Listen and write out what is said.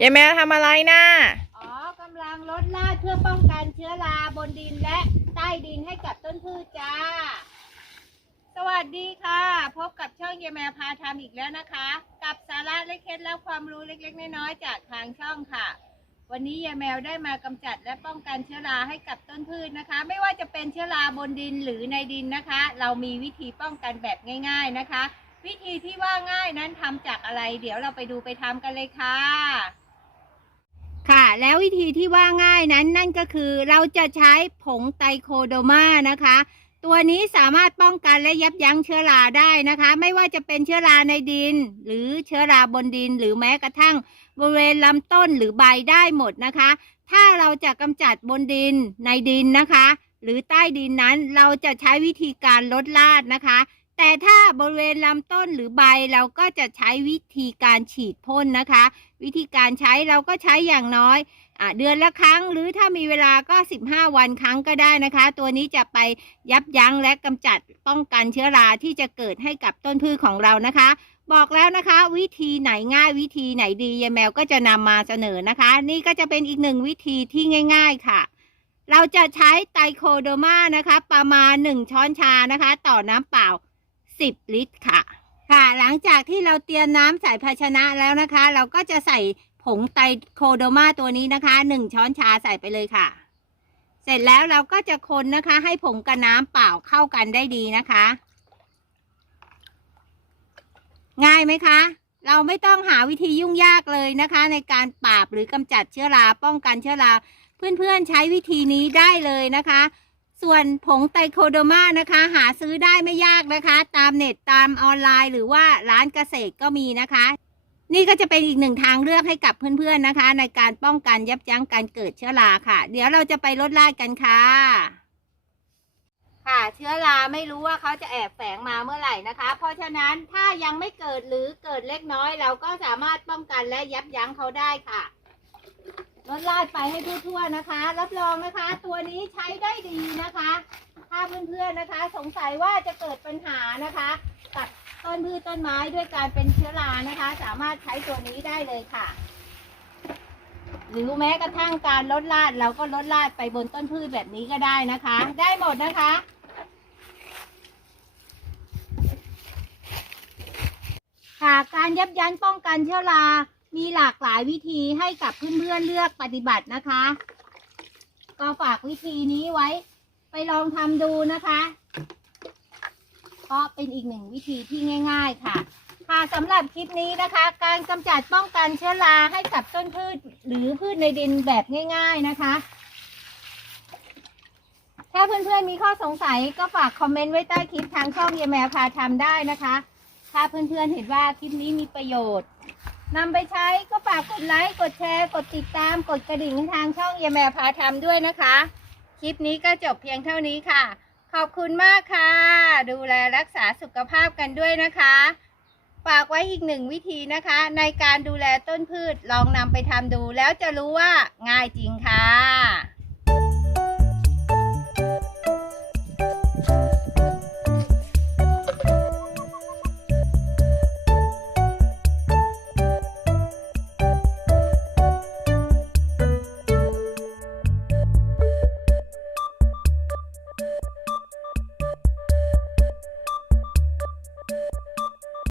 ยายแมวทำอะไรนะอ๋อกำลังลดลาดเพื่อป้องกันเชื้อราบนดินและใต้ดินให้กับต้นพืชจ้า สวัสดีค่ะ พบกับช่องยายแมวพาทำอีกแล้วนะคะ กับสาระเล็กเคล็ดและความรู้เล็กๆ น้อยๆจากทางช่องค่ะ วันนี้ยายแมวได้มากำจัดและป้องกันเชื้อราให้กับต้นพืชนะคะ ไม่ว่าจะเป็นเชื้อราบนดินหรือในดินนะคะ เรามีวิธีป้องกันแบบง่าย ๆนะคะวิธีที่ว่าง่ายนั้นทำจากอะไร เดี๋ยวเราไปดูไปทำกันเลยค่ะ ค่ะ แล้ววิธีที่ว่าง่ายนั้นนั่นก็คือเราจะใช้ผงไตรโคโดมานะคะ ตัวนี้สามารถป้องกันและยับยั้งเชื้อราได้นะคะ ไม่ว่าจะเป็นเชื้อราในดิน หรือเชื้อราบนดิน หรือแม้กระทั่งบริเวณลำต้นหรือใบได้หมดนะคะ ถ้าเราจะกำจัดบนดินในดินนะคะ หรือใต้ดินนั้นเราจะใช้วิธีการลดลาดนะคะ แต่ถ้าบริเวณลำต้นหรือใบเราก็จะใช้วิธีการฉีดพ่นนะคะ วิธีการใช้เราก็ใช้อย่างน้อยอเดือนละครั้ง หรือถ้ามีเวลาก็ 15 วันครั้งก็ได้นะคะ ตัวนี้จะไปยับยั้งและกำจัดป้องกันเชื้อราที่จะเกิดให้กับต้นพืชของเรานะคะ บอกแล้วนะคะ วิธีไหนง่ายวิธีไหนดียายแมวก็จะนำมาเสนอนะคะ นี่ก็จะเป็นอีกหนึ่งวิธีที่ง่าย ๆค่ะเราจะใช้ไตรโคโดมานะคะ ประมาณ 1 ช้อนชานะคะ ต่อน้ำเปล่า 10 ลิตรค่ะ ค่ะ หลังจากที่เราเตรียมน้ำใส่ภาชนะแล้วนะคะ เราก็จะใส่ผงไตรโคโดมาตัวนี้นะคะ 1 ช้อนชาใส่ไปเลยค่ะ เสร็จแล้วเราก็จะคนนะคะ ให้ผงกับน้ำเปล่าเข้ากันได้ดีนะคะ ง่ายไหมคะ เราไม่ต้องหาวิธียุ่งยากเลยนะคะ ในการปราบหรือกำจัดเชื้อราป้องกันเชื้อราเพื่อนๆใช้วิธีนี้ได้เลยนะคะ ส่วนผงไตรโคโดมานะคะ หาซื้อได้ไม่ยากนะคะ ตามเน็ตตามออนไลน์หรือว่าร้านเกษตรก็มีนะคะ นี่ก็จะเป็นอีกหนึ่งทางเลือกให้กับเพื่อนๆนะคะ ในการป้องกันยับยั้งการเกิดเชื้อราค่ะ เดี๋ยวเราจะไปลดลาดกันค่ะ ค่ะเชื้อราไม่รู้ว่าเขาจะแอบแฝงมาเมื่อไหร่นะคะ เพราะฉะนั้นถ้ายังไม่เกิดหรือเกิดเล็กน้อย เราก็สามารถป้องกันและยับยั้งเขาได้ค่ะ ลดลาดไปให้ทั่วๆนะคะ รับรองนะคะ ตัวนี้ใช้ได้ดีนะคะ ถ้าเพื่อนๆนะคะ สงสัยว่าจะเกิดปัญหานะคะกับต้นพืชต้นไม้ด้วยการเป็นเชื้อรานะคะ สามารถใช้ตัวนี้ได้เลยค่ะ หรือแม้กระทั่งการลดลาดเราก็ลดลาดไปบนต้นพืชแบบนี้ก็ได้นะคะ ได้หมดนะคะค่ะการยับยั้งป้องกันเชื้อรา มีหลากหลายวิธีให้กับเพื่อนๆเลือกปฏิบัตินะคะ ก็ฝากวิธีนี้ไว้ ไปลองทำดูนะคะเพราะเป็นอีกหนึ่งวิธีที่ง่าย ๆ ค่ะ ค่ะสำหรับคลิปนี้นะคะ การกำจัดป้องกันเชื้อราให้กับต้นพืชหรือพืชในดินแบบง่าย ๆนะคะ ถ้าเพื่อนๆมีข้อสงสัยก็ฝากคอมเมนต์ไว้ใต้คลิปทางช่องเยแมวพาทำได้นะคะ ถ้าเพื่อนๆเห็นว่าคลิปนี้มีประโยชน์ นำไปใช้ก็ฝากกดไลค์ กดแชร์ กดติดตาม กดกระดิ่งให้ทางช่องเยแมพาทำด้วยนะคะ คลิปนี้ก็จบเพียงเท่านี้ค่ะ ขอบคุณมากค่ะ ดูแลรักษาสุขภาพกันด้วยนะคะ ฝากไว้อีกหนึ่งวิธีนะคะ ในการดูแลต้นพืชลองนำไปทำดูแล้วจะรู้ว่าง่ายจริงค่ะ